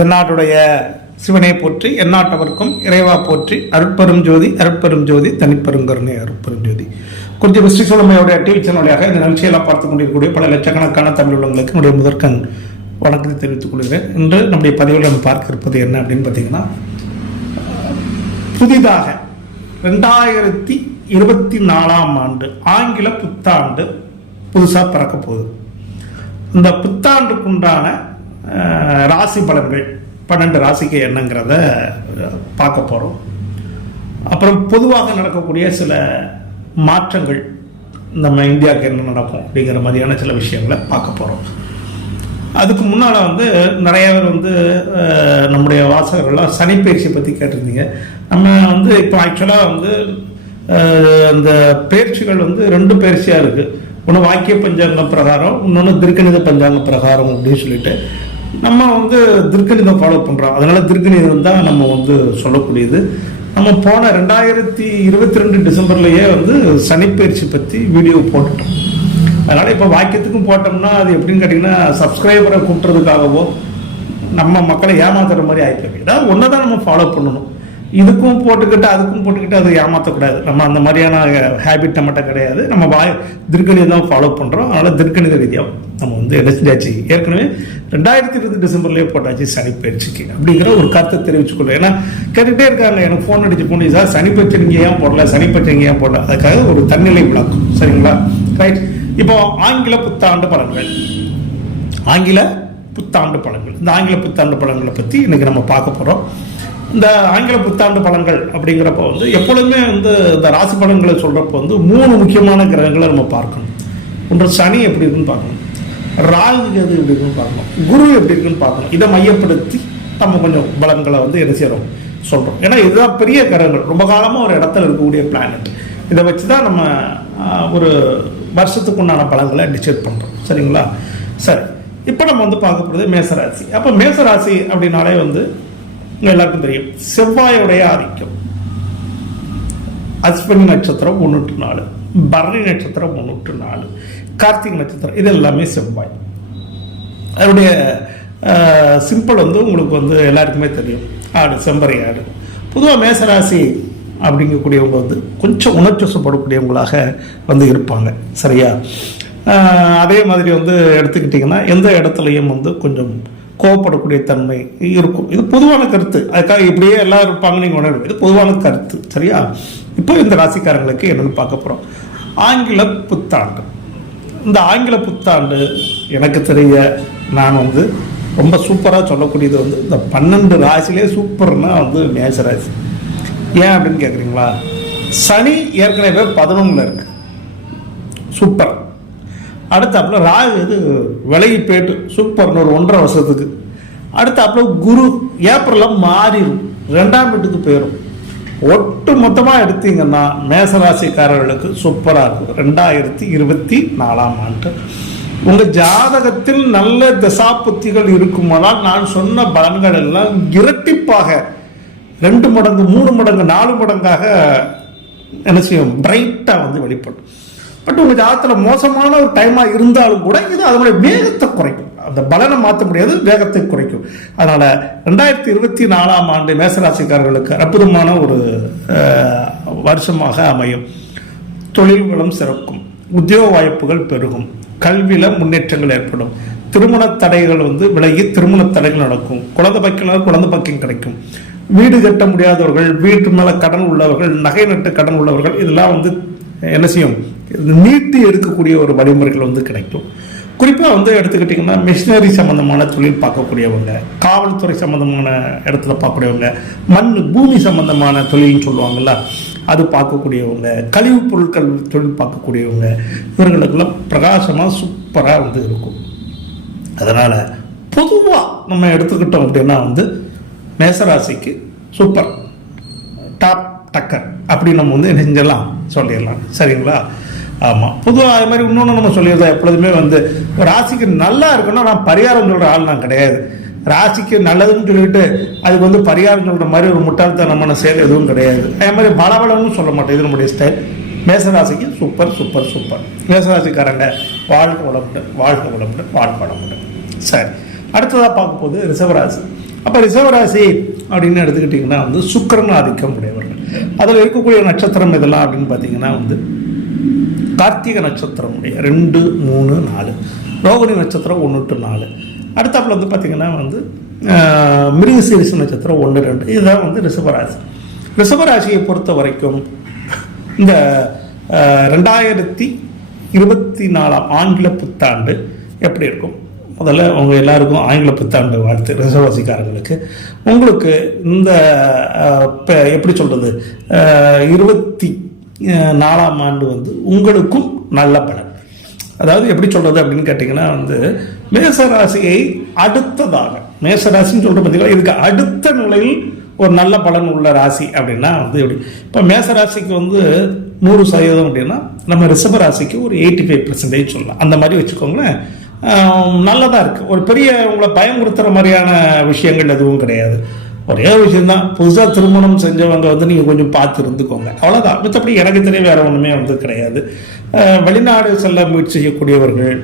தென்னாட்டுடைய சிவனை போற்றி எந்நாட்டவர்க்கும் இறைவா போற்றி அருட்பெரும் ஜோதி அருட்பெரும் ஜோதி தனிப்பெருங்கருணை அருட்பெரும் ஜோதி. கொஞ்சம் விஸ்டி சோழமையோட டிவி சேனலாக இந்த நிகழ்ச்சியெல்லாம் பார்த்து கொண்டிருக்கக்கூடிய பல லட்சக்கணக்கான தமிழ் உள்ளவங்களுக்கு என்னுடைய முதற்கண் வணக்கத்தை தெரிவித்துக் கொள்கிறேன். இன்று நம்முடைய பதிவில் நம்ம பார்க்க இருப்பது என்ன அப்படின்னு பார்த்தீங்கன்னா புதிதாக ரெண்டாயிரத்தி இருபத்தி நாலாம் ஆண்டு ஆங்கில புத்தாண்டு புதுசாக பிறக்க போகுது. இந்த புத்தாண்டுக்குண்டான ராசி பலன்கள் பன்னெண்டு ராசிக்கு என்னங்கிறத பார்க்க போகிறோம் அப்புறம் பொதுவாக நடக்கக்கூடிய சில மாற்றங்கள் நம்ம இந்தியாவுக்கு என்ன நடக்கும் அப்படிங்கிற மாதிரியான சில விஷயங்களை பார்க்க போகிறோம் அதுக்கு முன்னால் வந்து நிறைய பேர் வந்து நம்முடைய வாசகர்கள்லாம் சனிப்பயிற்சி பற்றி கேட்டிருந்தீங்க. நம்ம வந்து இப்போ ஆக்சுவலாக வந்து இந்த அந்த பயிற்சிகள் வந்து ரெண்டு பயிற்சியாக இருக்குது ஒன்று வாக்கிய பஞ்சாங்க பிரகாரம் இன்னொன்று திருக்கணித பஞ்சாங்க பிரகாரம் அப்படின்னு சொல்லிட்டு. நம்ம வந்து திருக்கணிதம் ஃபாலோ பண்ணுறோம் அதனால் திருக்கணிதம் தான் நம்ம வந்து சொல்லக்கூடியது. நம்ம போன ரெண்டாயிரத்தி இருபத்தி ரெண்டு டிசம்பர்லேயே வந்து சனிப்பயிற்சி பற்றி வீடியோ போட்டுட்டோம். அதனால் இப்போ வாக்கியத்துக்கும் போட்டோம்னா அது எப்படின்னு கேட்டிங்கன்னா சப்ஸ்கிரைபரை கூட்டுறதுக்காகவோ நம்ம மக்களை ஏமாத்துற மாதிரி ஆயிப்போம் ஏதாவது ஒன்றை தான் நம்ம ஃபாலோ பண்ணணும். இதுக்கும் போட்டுக்கிட்டு அதுக்கும் போட்டுக்கிட்டு அதை ஏமாற்றக்கூடாது நம்ம அந்த மாதிரியான ஹேபிட் நம்மகிட்ட கிடையாது. நம்ம வாய் திருக்கணிதம் தான் ஃபாலோ பண்ணுறோம் அதனால் திருக்கணித ரீதியாக நம்ம வந்து என்ன செஞ்சாச்சு? ஏற்கனவே ரெண்டாயிரத்தி இருபது டிசம்பர்லேயே போட்டாச்சு சனி பயிற்சிக்கு அப்படிங்கிற ஒரு கருத்தை தெரிவிச்சுக்கொள்ளும் ஏன்னா கேட்டுகிட்டே இருக்காங்க. எனக்கு ஃபோன் அடிச்சு போனி சார் சனி பயிற்சி நீங்கள் ஏன் போடல? சனி பயிற்சி நீங்கள் ஏன் போடல? அதுக்காக ஒரு தன்னிலை விளக்கம். சரிங்களா? ரைட் இப்போ ஆங்கில புத்தாண்டு பலன்கள். ஆங்கில புத்தாண்டு பலன்கள். இந்த ஆங்கில புத்தாண்டு பலன்களை பற்றி இன்னைக்கு நம்ம பார்க்க போகிறோம் இந்த ஆங்கில புத்தாண்டு பலன்கள் அப்படிங்கிறப்ப வந்து எப்பொழுதுமே வந்து இந்த ராசி பலன்களை சொல்கிறப்ப வந்து மூணு முக்கியமான கிரகங்களை நம்ம பார்க்கணும். ஒன்று சனி எப்படி இருக்குன்னு பார்க்கணும். ராகு கேது எப்படி இருக்குன்னு பார்க்கணும். குரு எப்படி இருக்குன்னு பார்க்கணும். இதை மையப்படுத்தி நம்ம கொஞ்சம் பலன்களை வந்து என்ன செய்கிறோம் சொல்கிறோம் ஏன்னா இதுதான் பெரிய கிரகங்கள். ரொம்ப காலமாக ஒரு இடத்துல இருக்கக்கூடிய பிளானட் இதை வச்சு தான் நம்ம ஒரு வருஷத்துக்கு உண்டான பலன்களை டிசைட் பண்ணுறோம் சரிங்களா? சரி. இப்போ நம்ம வந்து பார்க்க போகிறது மேசராசி. அப்போ மேசராசி அப்படின்னாலே வந்து எல்லாருக்கும் தெரியும். செவ்வாயோடைய ஆதிக்கம். அஸ்வினி நட்சத்திரம் முன்னூற்று நாலு. பரணி நட்சத்திரம் முன்னூற்று நாலு. கார்த்திகை நட்சத்திரம் இது எல்லாமே செவ்வாய். அதனுடைய சிம்பிள் வந்து உங்களுக்கு வந்து எல்லாருக்குமே தெரியும். ஆடு செம்பறை ஆடு பொதுவாக மேசராசி அப்படிங்கக்கூடியவங்க வந்து கொஞ்சம் உணர்ச்சிவசப்படக்கூடியவங்களாக வந்து இருப்பாங்க. சரியா? அதே மாதிரி வந்து எடுத்துக்கிட்டிங்கன்னா எந்த இடத்துலையும் வந்து கொஞ்சம் கோவப்படக்கூடிய தன்மை இருக்கும். இது பொதுவான கருத்து. அதுக்காக இப்படியே எல்லாரும் இருப்பாங்க நீங்கள் உணர்வு இது பொதுவான கருத்து. சரியா? இப்போ இந்த ராசிக்காரங்களுக்கு என்னன்னு பார்க்க போகிறோம் ஆங்கில புத்தாண்டு. இந்த ஆங்கில புத்தாண்டு எனக்கு தெரிய நான் வந்து ரொம்ப சூப்பராக சொல்லக்கூடியது வந்து இந்த பன்னெண்டு ராசிலே சூப்பர்னா வந்து மேச ராசி. ஏன் அப்படின்னு கேட்குறீங்களா சனி ஏற்கனவே பதினொன்றில் இருக்கு. சூப்பர். அடுத்தாப்புல ராகு இது விலகி போயிட்டு சூப்பர்னு ஒரு ஒன்றரை வருஷத்துக்கு. அடுத்தாப்புல குரு ஏப்ரலில் மாறிடும் ரெண்டாம் வீட்டுக்கு போயிடும் ஒட்டு மொத்தமாக எடுத்தீங்கன்னா மேசராசிக்காரர்களுக்கு சூப்பராக இருக்கும். ரெண்டாயிரத்தி இருபத்தி நாலாம் ஆண்டு. உங்கள் ஜாதகத்தில் நல்ல தசாபுத்திகள் இருக்குமானால் நான் சொன்ன பலன்கள் எல்லாம் இரட்டிப்பாக ரெண்டு மடங்கு மூணு மடங்கு நாலு மடங்காக என்ன செய்யும்? பிரைட்டாக வந்து வெளிப்படும். பட் உங்கள் ஜாதத்தில் மோசமான ஒரு டைமாக இருந்தாலும் கூட இது அதனுடைய வேகத்தை குறைக்கும். அந்த பலனை மாற்ற முடியாது வேகத்தை குறைக்கும். அதனால் ரெண்டாயிரத்தி இருபத்தி நாலாம் ஆண்டு மேசராசிக்காரர்களுக்கு அற்புதமான ஒரு வருஷமாக அமையும். தொழில் வளம் சிறக்கும். உத்தியோக வாய்ப்புகள் பெருகும். கல்வியில் முன்னேற்றங்கள் ஏற்படும். திருமண தடைகள் வந்து விலகி திருமண தடைகள் நடக்கும். குழந்தை பக்கம் குழந்தை பக்கம் கிடைக்கும். வீடு கட்ட முடியாதவர்கள் வீட்டு மேலே கடன் உள்ளவர்கள் நகை நட்டு கடன் உள்ளவர்கள் இதெல்லாம் வந்து என்ன செய்யும்? நீட்டி எடுக்கக்கூடிய ஒரு வழிமுறைகள் வந்து கிடைக்கும். குறிப்பாக வந்து எடுத்துக்கிட்டிங்கன்னா மிஷினரி சம்மந்தமான தொழில் பார்க்கக்கூடியவங்க காவல்துறை சம்மந்தமான இடத்துல பார்க்கக்கூடியவங்க மண் பூமி சம்மந்தமான தொழில்னு சொல்லுவாங்கள்ல அது பார்க்கக்கூடியவங்க கழிவுப் பொருட்கள் தொழில் பார்க்கக்கூடியவங்க இவர்களுக்கெல்லாம் பிரகாசமாக சூப்பராக வந்து இருக்கும். அதனால் பொதுவாக நம்ம எடுத்துக்கிட்டோம் அப்படின்னா வந்து மேசராசிக்கு சூப்பர் டாப் டக்கர் அப்படி நம்ம வந்து நெஞ்செல்லாம் செஞ்சிடலாம் சொல்லிடலாம். சரிங்களா? ஆமாம் பொதுவாக அது மாதிரி இன்னொன்று நம்ம சொல்லியிருந்தோம் எப்பொழுதுமே வந்து ராசிக்கு நல்லா இருக்குன்னா நான் பரிகாரம் சொல்கிற ஆள் நான் கிடையாது. ராசிக்கு நல்லதுன்னு சொல்லிட்டு அதுக்கு வந்து பரிகாரம் சொல்கிற மாதிரி ஒரு முட்டாள்தனமான செயல் எதுவும் கிடையாது. அதே மாதிரி பலபலம்னு சொல்ல மாட்டேன் இது நம்முடைய ஸ்டைல் மேசராசிக்கு சூப்பர் சூப்பர் சூப்பர் மேசராசிக்காரங்க வாழ்க்கை வளமுடன் வாழ்க்கை வளமுடன் வாழ்க்கை வளமுடன். சரி. அடுத்ததாக பார்க்க போது அப்போ ரிசவராசி அப்படின்னு எடுத்துக்கிட்டிங்கன்னா வந்து சுக்கரன் ஆதிக்கம் உடையவர்கள். அதில் இருக்கக்கூடிய நட்சத்திரம் இதெல்லாம் அப்படின்னு பார்த்தீங்கன்னா வந்து கார்த்திகை நட்சத்திரம் உடைய ரெண்டு மூணு நாலு. ரோகிணி நட்சத்திரம் ஒன்று டு நாலு. அடுத்தாப்பில் வந்து பார்த்திங்கன்னா வந்து மிருக மிருகசீரிச நட்சத்திரம் ஒன்று ரெண்டு. இதுதான் வந்து ரிஷபராசி. ரிஷபராசியை பொறுத்த வரைக்கும் இந்த ரெண்டாயிரத்தி இருபத்தி நாலாம் ஆங்கில புத்தாண்டு எப்படி இருக்கும்? முதல்ல அவங்க எல்லாருக்கும் ஆங்கில புத்தாண்டு வாழ்த்து ரிசர்வாசிக்காரங்களுக்கு உங்களுக்கு இந்த எப்படி சொல்கிறது இருபத்தி நாலாம் ஆண்டு வந்து உங்களுக்கும் நல்ல பலன். அதாவது எப்படி சொல்றது அப்படின்னு கேட்டிங்கன்னா வந்து மேசராசியை அடுத்ததாக மேசராசின்னு சொல்கிற பார்த்தீங்கன்னா இதுக்கு அடுத்த நிலையில் ஒரு நல்ல பலன் உள்ள ராசி அப்படின்னா வந்து எப்படி? இப்போ மேசராசிக்கு வந்து நூறு சதவீதம் அப்படின்னா நம்ம ரிஷப ராசிக்கு ஒரு எயிட்டி ஃபைவ் பர்சன்டேஜ் சொல்லலாம். அந்த மாதிரி வச்சுக்கோங்களேன். நல்லதாக இருக்குது ஒரு பெரிய உங்களை பயமுறுத்துகிற மாதிரியான விஷயங்கள் எதுவும் கிடையாது. ஒரே விஷயம்தான். புதுசாக திருமணம் செஞ்சவங்க வந்து நீங்கள் கொஞ்சம் பார்த்து இருந்துக்கோங்க. அவ்வளோதான் மற்றபடி எனக்கு தெரிய வேறு ஒன்றுமே வந்து கிடையாது. வெளிநாடு செல்ல முயற்சி செய்யக்கூடியவர்கள்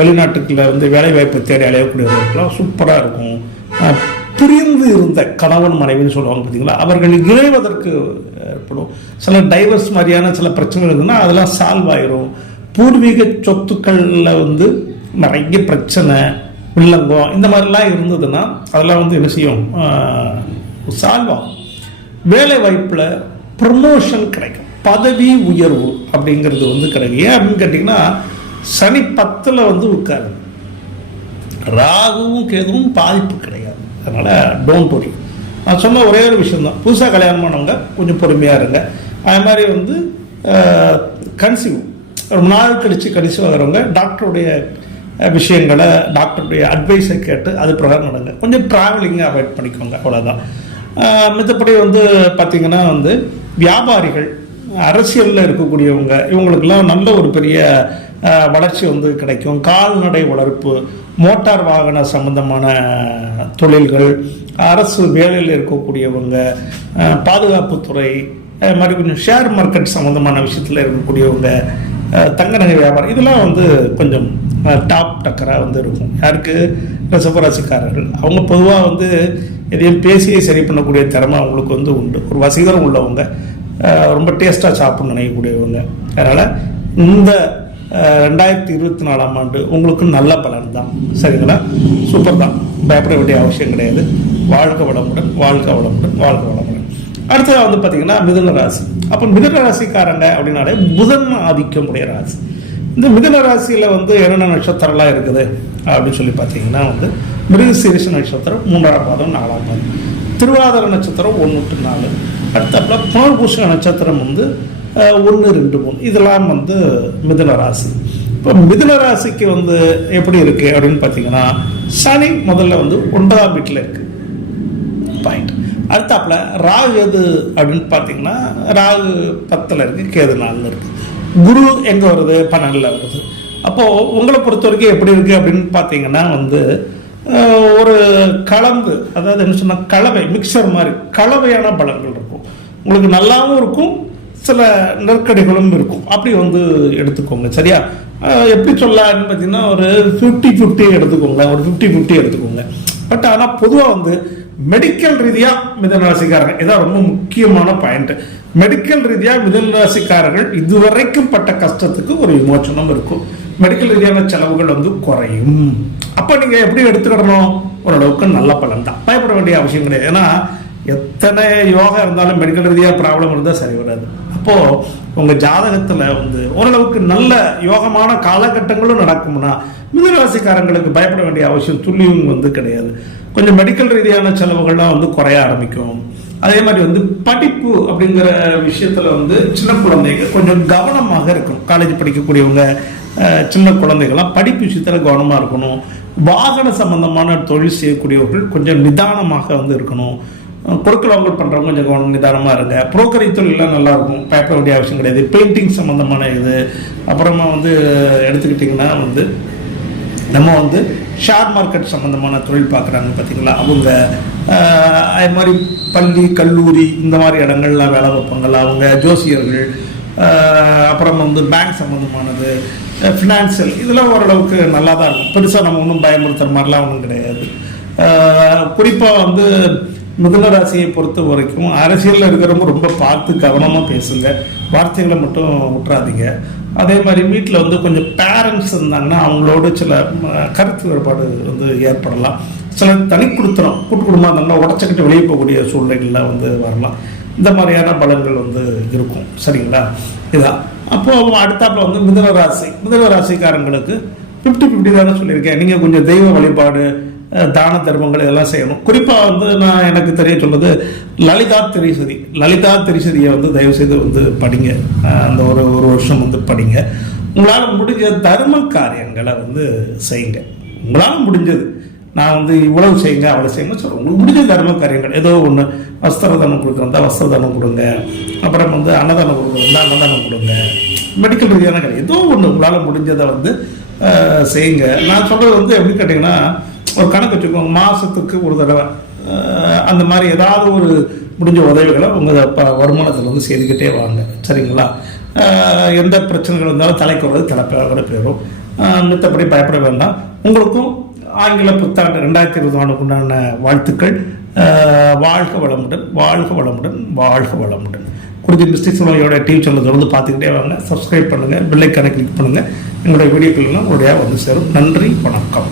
வெளிநாட்டுக்குள்ள வந்து வேலை வாய்ப்பு தேடி அலையக்கூடியவர்களுக்கெல்லாம் சூப்பராக இருக்கும். பிரிந்து இருந்த கணவன் மனைவின்னு சொல்லுவாங்க பார்த்தீங்களா அவர்கள் இணைவதற்கு ஏற்படும். சில டைவர்ஸ் மாதிரியான சில பிரச்சனைகள் இருந்ததுன்னா அதெல்லாம் சால்வ் ஆயிரும். பூர்வீக சொத்துக்களில் வந்து நிறைய பிரச்சனை வில்லங்கம் இந்த மாதிரிலாம் இருந்ததுன்னா அதெல்லாம் வந்து என்ன செய்யும்? சால்வம் வேலை வாய்ப்பில் ப்ரமோஷன் கிடைக்கும். பதவி உயர்வு அப்படிங்கிறது வந்து கிடைக்கும். ஏன் அப்படின்னு கேட்டிங்கன்னா சனி பத்தில் வந்து உட்காரு. ராகுவும் கேதுவும் பாதிப்பு கிடையாது. அதனால் டோன்ட் ஒரி நான் சொன்ன ஒரே ஒரு விஷயம்தான். புதுசாக கல்யாணம் பண்ணவங்க கொஞ்சம் பொறுமையாக இருங்க. அது மாதிரி வந்து கன்சீவ். ரொம்ப நாள் கழித்து கன்சீவ் ஆகிறவங்க டாக்டருடைய விஷயங்களை டாக்டருடைய அட்வைஸை கேட்டு அது பிரகாரம் நடங்க. கொஞ்சம் ட்ராவலிங்கை அவாய்ட் பண்ணிக்கோங்க. அவ்வளோதான் மித்தப்படி வந்து பார்த்திங்கன்னா வந்து வியாபாரிகள் அரசியலில் இருக்கக்கூடியவங்க இவங்களுக்கெல்லாம் நல்ல ஒரு பெரிய வளர்ச்சி வந்து கிடைக்கும். கால்நடை வளர்ப்பு மோட்டார் வாகன சம்பந்தமான தொழில்கள் அரசு வேலையில் இருக்கக்கூடியவங்க பாதுகாப்புத்துறை மாதிரி கொஞ்சம் ஷேர் மார்க்கெட் சம்மந்தமான விஷயத்தில் இருக்கக்கூடியவங்க தங்க நகை வியாபாரம் இதெல்லாம் வந்து கொஞ்சம் டாப் டக்கராக வந்து இருக்கும். யாருக்கு? ரசபராசிக்காரர்கள் அவங்க பொதுவாக வந்து எதையும் பேசியே சரி பண்ணக்கூடிய திறமை அவங்களுக்கு வந்து உண்டு. ஒரு வசீகரம் உள்ளவங்க ரொம்ப டேஸ்ட்டாக சாப்பிடணும்னு நினைக்கக்கூடியவங்க. அதனால் இந்த ரெண்டாயிரத்தி இருபத்தி நாலாம் ஆண்டு உங்களுக்கு நல்ல பலன் தான். சரிங்களா? சூப்பர் தான். பயப்பட வேண்டிய அவசியம் கிடையாது. வாழ்க வளமுடன் வாழ்க வளமுடன் வாழ்க வளமுடன். அடுத்ததாக வந்து பார்த்தீங்கன்னா மிதுன ராசி. அப்போ மிதுன ராசிக்காரங்க அப்படின்னாலே புதன் ஆதிக்கம் உடைய ராசி. இந்த மிதன ராசியில் வந்து என்னென்ன நட்சத்திரம்லாம் இருக்குது அப்படின்னு சொல்லி பார்த்தீங்கன்னா வந்து மிருகசீரிஷ நட்சத்திரம் மூன்றாம் பாதம் நாலாம் பாதம். திருவாதிர நட்சத்திரம் ஒன்று டு நாலு. அடுத்தப்பல புனர்பூச நட்சத்திரம் வந்து ஒன்று ரெண்டு மூணு. இதெல்லாம் வந்து மிதுன ராசி. இப்போ மிதுன ராசிக்கு வந்து எப்படி இருக்குது அப்படின்னு பார்த்தீங்கன்னா சனி முதல்ல வந்து ஒன்பதாம் வீட்டில் இருக்குது பாயிண்ட் அடுத்தாப்புல ராகு எது அப்படின்னு பார்த்தீங்கன்னா ராகு பத்தில் இருக்குது கேது நாலில் இருக்குது குரு எங்கே வருது? பன்னெண்டில் வருது. அப்போது உங்களை பொறுத்த வரைக்கும் எப்படி இருக்குது அப்படின்னு பார்த்தீங்கன்னா வந்து ஒரு கலந்து அதாவது என்ன சொன்னால் கலவை மிக்சர் மாதிரி கலவையான பலன்கள் இருக்கும். உங்களுக்கு நல்லாவும் இருக்கும் சில நெருக்கடிகளும் இருக்கும். அப்படி வந்து எடுத்துக்கோங்க சரியா? எப்படி சொல்லலாம்னு பார்த்தீங்கன்னா ஒரு ஃபிஃப்டி ஃபிஃப்டி எடுத்துக்கோங்க ஒரு ஃபிஃப்டி ஃபிஃப்டி எடுத்துக்கோங்க. பட் ஆனால் பொதுவாக வந்து மெடிக்கல் ரீதியாக மிதன ராசிக்காரர்கள். இதான் ரொம்ப முக்கியமான பாயிண்ட் மெடிக்கல் ரீதியாக மிதன ராசிக்காரர்கள் இதுவரைக்கும் பட்ட கஷ்டத்துக்கு ஒரு விமோச்சனம் இருக்கும். மெடிக்கல் ரீதியான செலவுகள் வந்து குறையும். அப்போ நீங்கள் எப்படி எடுத்துக்கிடணும்? ஓரளவுக்கு நல்ல பலன் தான். பயப்பட வேண்டிய அவசியம் கிடையாது. ஏன்னா எத்தனை யோகா இருந்தாலும் மெடிக்கல் ரீதியாக ப்ராப்ளம் இருந்தால் சரி வராது. அப்போது உங்கள் ஜாதகத்தில் வந்து ஓரளவுக்கு நல்ல யோகமான காலகட்டங்களும் நடக்கும்னா மிதராசிக்காரங்களுக்கு பயப்பட வேண்டிய அவசியம் துல்லியம் வந்து கிடையாது. கொஞ்சம் மெடிக்கல் ரீதியான செலவுகள்லாம் வந்து குறைய ஆரம்பிக்கும். அதே மாதிரி வந்து படிப்பு அப்படிங்கிற விஷயத்துல வந்து சின்ன குழந்தைங்க கொஞ்சம் கவனமாக இருக்கணும். காலேஜ் படிக்கக்கூடியவங்க சின்ன குழந்தைகள்லாம் படிப்பு விஷயத்துல கவனமாக இருக்கணும். வாகன சம்பந்தமான தொழில் செய்யக்கூடியவர்கள் கொஞ்சம் நிதானமாக வந்து இருக்கணும். அஹ், கொடுக்கல் வாங்கல் பண்ணுறவங்க கொஞ்சம் கவனம் நிதானமாக இருங்க. புரோக்கரி தொழிலாம் நல்லாயிருக்கும் பயப்பட வேண்டிய அவசியம் கிடையாது. பெயிண்டிங் சம்மந்தமான இது. அப்புறமா வந்து எடுத்துக்கிட்டிங்கன்னா வந்து நம்ம வந்து ஷேர் மார்க்கெட் சம்மந்தமான தொழில் பார்க்குறாங்க பார்த்தீங்களா? அவங்க அது மாதிரி பள்ளி கல்லூரி இந்த மாதிரி இடங்கள்லாம் வேலை வைப்பாங்கல்ல அவங்க ஜோசியர்கள் அப்புறம் வந்து பேங்க் சம்மந்தமானது ஃபினான்சியல் இதெல்லாம் ஓரளவுக்கு நல்லா தான் இருக்கும். பெருசாக நம்ம ஒன்றும் பயமுறுத்துற மாதிரிலாம் ஒன்றும் கிடையாது. குறிப்பாக வந்து மிதுன ராசியை பொறுத்த வரைக்கும் அரசியலில் இருக்கிறவங்க ரொம்ப பார்த்து கவனமாக பேசுங்க. வார்த்தைகளை மட்டும் விட்டுறாதீங்க அதே மாதிரி வீட்டில் வந்து கொஞ்சம் பேரண்ட்ஸ் இருந்தாங்கன்னா அவங்களோட சில கருத்து வேறுபாடு வந்து ஏற்படலாம். சில தனி கொடுத்துரும் கூட்டு குடும்பம் இருந்தாங்கன்னா உடச்சிக்கிட்டு வெளியே போகக்கூடிய சூழ்நிலைகளில் வந்து வரலாம். இந்த மாதிரியான பலன்கள் வந்து இருக்கும். சரிங்களா? இதான். அப்போது அடுத்தாப்பில் வந்து மிதுன ராசி மிதுன ராசிக்காரங்களுக்கு ஃபிஃப்டி ஃபிஃப்டி தானே சொல்லியிருக்கேன். நீங்கள் கொஞ்சம் தெய்வ வழிபாடு தான தர்மங்கள் இதெல்லாம் செய்யணும். குறிப்பாக வந்து நான் எனக்கு தெரிய சொல்லுது லலிதா திரிசதி. லலிதா திரிசதியை வந்து தயவு செய்து வந்து படிங்க. அந்த ஒரு ஒரு வருஷம் வந்து படிங்க. உங்களால் முடிஞ்ச தர்ம காரியங்களை வந்து செய்யுங்க. உங்களால் முடிஞ்சது. நான் வந்து இவ்வளவு செய்யுங்க அவ்வளோ செய்யுங்க சொல்கிறேன் உங்களுக்கு முடிஞ்ச தர்ம காரியங்கள். ஏதோ ஒன்று வஸ்திர தானம் கொடுக்குறதா வஸ்திர தானம் கொடுங்க. அப்புறம் வந்து அன்னதானம் கொடுக்குறதா அன்னதானம் கொடுங்க. மெடிக்கல் ரீதியான காரியம். ஏதோ ஒன்று உங்களால் முடிஞ்சதை வந்து செய்யுங்க. நான் சொல்கிறது வந்து எப்படி கேட்டிங்கன்னா ஒரு கணக்கு வச்சுக்கோங்க மாதத்துக்கு ஒரு தடவை. அந்த மாதிரி ஏதாவது ஒரு முடிஞ்ச உதவிகளை உங்கள் வருமானத்தில் வந்து செய்துக்கிட்டே வாங்க. சரிங்களா? எந்த பிரச்சனைகள் இருந்தாலும் தலைக்கு வருவது தலைப்பாக கூட போயிடும். மித்தபடி பயப்பட வேண்டாம். உங்களுக்கும் ஆங்கில புத்தாண்டு ரெண்டாயிரத்தி இருபது ஆண்டுக்கு உண்டான வாழ்த்துக்கள் வாழ்க வளமுடன் வாழ்க வளமுடன் வாழ்க வளமுடன். குறிஞ்சி மிஸ்டேக் சமையோட டிவி சேனல் தொடர்ந்து பார்த்துக்கிட்டே வாங்க. சப்ஸ்கிரைப் பண்ணுங்கள் பெல்லைக்கானை கிளிக் பண்ணுங்கள் எங்களுடைய வீடியோக்கள்லாம் உங்களுடைய வந்து சேரும். நன்றி வணக்கம்.